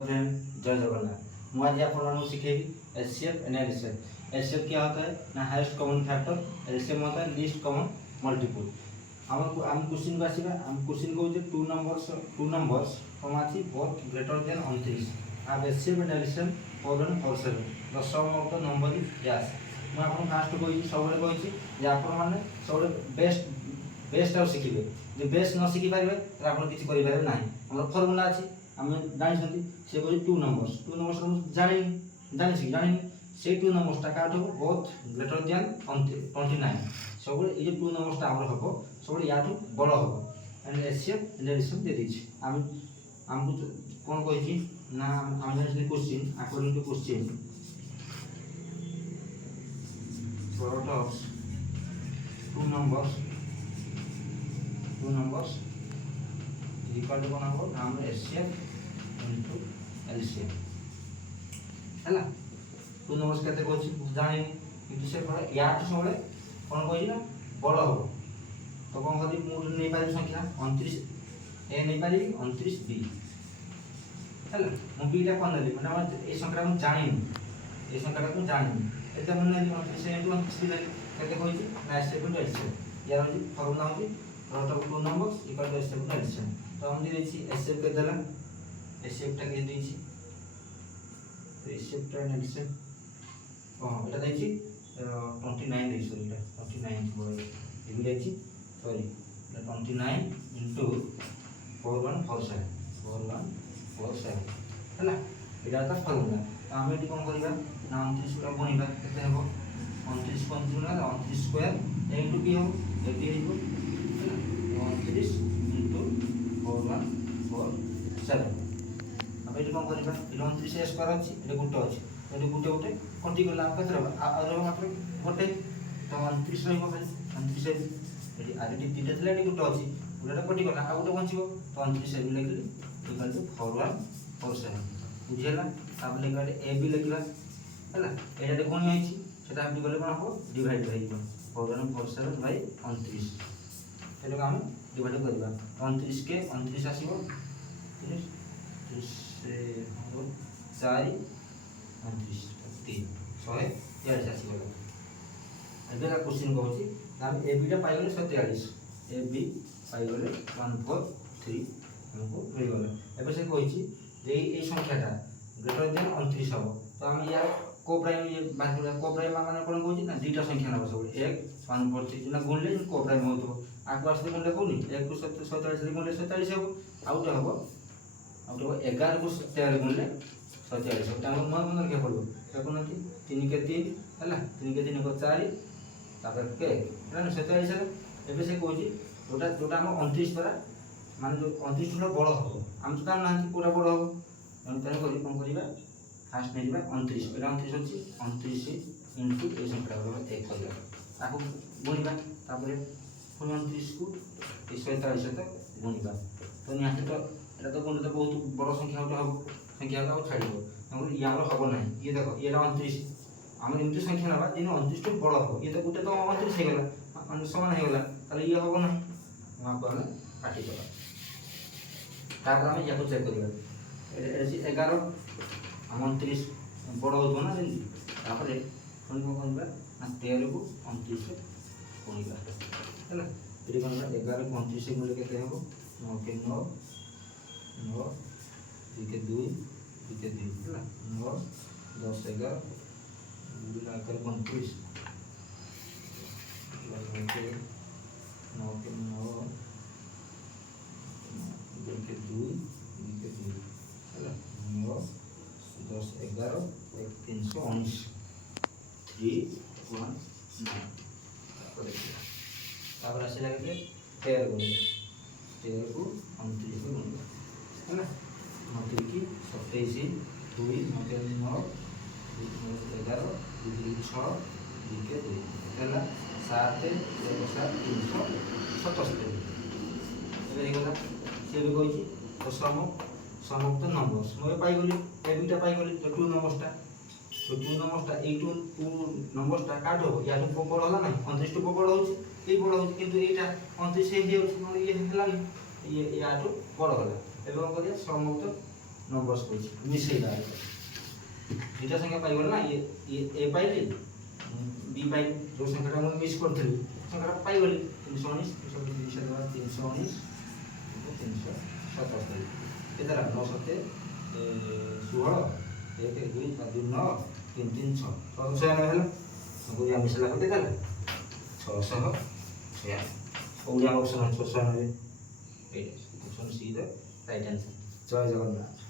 जय जगन्नाथ मुझे आज आप शिखेगी एचसीएफ एनालिसिस। एचसीएफ क्या होता है ना हाईएस्ट कॉमन फैक्टर, एलसीएम होता है लीस्ट कॉमन मल्टीपल। हम क्वेश्चन को आसीबा हम क्वेश्चन को जे टू नंबर्स कम आछि बोथ ग्रेटर देन 29 अब HCF analysis problem for 7 the sum of the number is yes. मैं आपन फास्ट कोइ सबले कहि जे आपन माने सबले बेस्ट आउ शिखिबे जे बेस्ट न शिखि पारिबे त आपन किछि करि पारिबे नाही। हमर फार्मूला अछि आम जानी से कह टू नंबर्स जानी जानी से टू नंबर्सटा काट हम बोथ ग्रेटर देन 29 सब ये टू नंबर्सटा आम हम सब या बड़ हम एंड एचसीएफ एनालिसिस दे दी आमको कौन कही ना आम जानी question according to question product of two numbers equal to कौन हम नाम एचसीएफ इनटू एलसीएम हैला टू नंबर्स केते कोछि जानि किंतु से या तो सबले कोन कहि ना बड़ हो तो कोन करि मु नै पारि संख्या 29 ए नै पारि 29 बी हैला मु बी टा कोन लेली माने ए संख्या मु जानि ए संख्या को जानि एते मन नै 29 ए 29 बी लेली केते कहि ना एलसीएम एलसीएम यार होजी फॉर्मूला होजी product of two numbers equal to LCM LCM तो हम दे छि एलसीएम के देला एलसीएम टा के दी छि तो एलसीएम टा एलसीएम এটা দেখি 29 দেখি সরি এটা 29 বলে এগুলো দেখি সরি এটা 29 ইনটু 4147 4147 ହେଲା এটা তো ফর্মুলা আমি এটি কোন করিবা না 29 টা গণিবা কেতে হবে 29 কোন গুণা 29 স্কয়ার ইনটু কি হবে এটি দিব ହେଲା 29 ইনটু 4147 আমি এটি কোন করিবা 29 স্কয়ার আছে এটা গুটো আছে एटी गुटे गुटे कोंटी गला केते रहबा आ मात्र गोटे तो 29 रहबो खाली 29 एटी आरेटी तीटा थला एटी गुटे अछि गुटेटा कोंटी गला आ गुटे बंचिबो तो 29 एबी लेखिले इक्वल टू 4147 बुझियला अब लेगाले ए बी लेखिला हैला एटा कोन आइछि सेटा हम गले कोन हो डिवाइड होइबो 4147 बाय 29 एटा हम डिवाइड करबा 29 के 29 आसीबो 30 से 4 29 3 143 आसीगला एबे का क्वेश्चन कहूची हम ए बी टा पाइ गले 47 ए बी पाइ गले 143 हमको मिल गले एबे से कहूची जे ए संख्याटा ग्रेटर देन 29 हो तो हम या को प्राइम ये बाकी को प्राइम माने कोन कहूची ना दुईटा संख्या नबो सब 1 143 ना गुणले को प्राइम होतो आको आसे गुणले कोनी 1 को 47 गुणले 47 हो आउट हो 11 को 13 गुणले 47 होता हम मन के पड़ो देखो ना 3 के 3 हैला 3 के 3 को 4 तापर के ना 47 है एबे से कहूची जोटा हम 29 पर माने जो 29 टुला बड़ हो हम तो जान ना पूरा बड़ हो हम तने करी कोन करिबा फास्ट नेबा 29 एटा 29 अछि 29 इनटू ए संख्या को 1 करबा ताको गुणिबा तापर 29 को 47 तक गुणिबा तो निहाती तो एटा तो गुणले तो बहुत बड़ संख्या होता हो संख्या का छाड़िबो हम यार हबो नाही ये देखो ये 29 हम एमती संख्या नबा दिन 29 टू बड़ हो ये तो गुटे तो 29 हे गला माने समान हे गला ताले ये हबो नाही हम कहले काटी देबा तापर हम याको चेक करिबा ए 11 हम 29 बड़ हो ना दिन तापर कोन को कहबा ना 13 को 29 से कोनिबा हैला एडी कोन 11 को 29 से मिले केते हबो 9 के 9 9 के 2 के 2 हैला 9 10 11 गुणा कर 29 9 के 9 के 2 के 2 हैला 9 10 11 319 3 1 9 तापर आसे लगे 13 को 29 को हैला 9 की 27 2 9 9 11 2 6 2 के 2 हैला 7 7 377 एबे गला से भी कहछि तो समस्त नंबर्स मैं पाई गली ए दुटा पाई गली तो टू नंबर्सटा ए टू नंबर्सटा काट हो या तो बड़ होला ना 29 टू बड़ होछि ए बड़ होछि किंतु एटा 29 हे होछि ये हला ये या तो बड़ होला एबे कोन करिया समस्त नंबर्स कौच मिसेगा दुटा संख्या पाइगल ना ये ए पाइली बी पाइली जो संख्याटा मुझे मिस करथली संख्याटा पाइगली 319 319 377 केतरा 9 7 16 1 2 4 9 3 3 6 696 ହେଲା हमको यहाँ मिसला करते था 600 ओडिया ऑप्शन है 696 option see the right answer जय जगन्नाथ।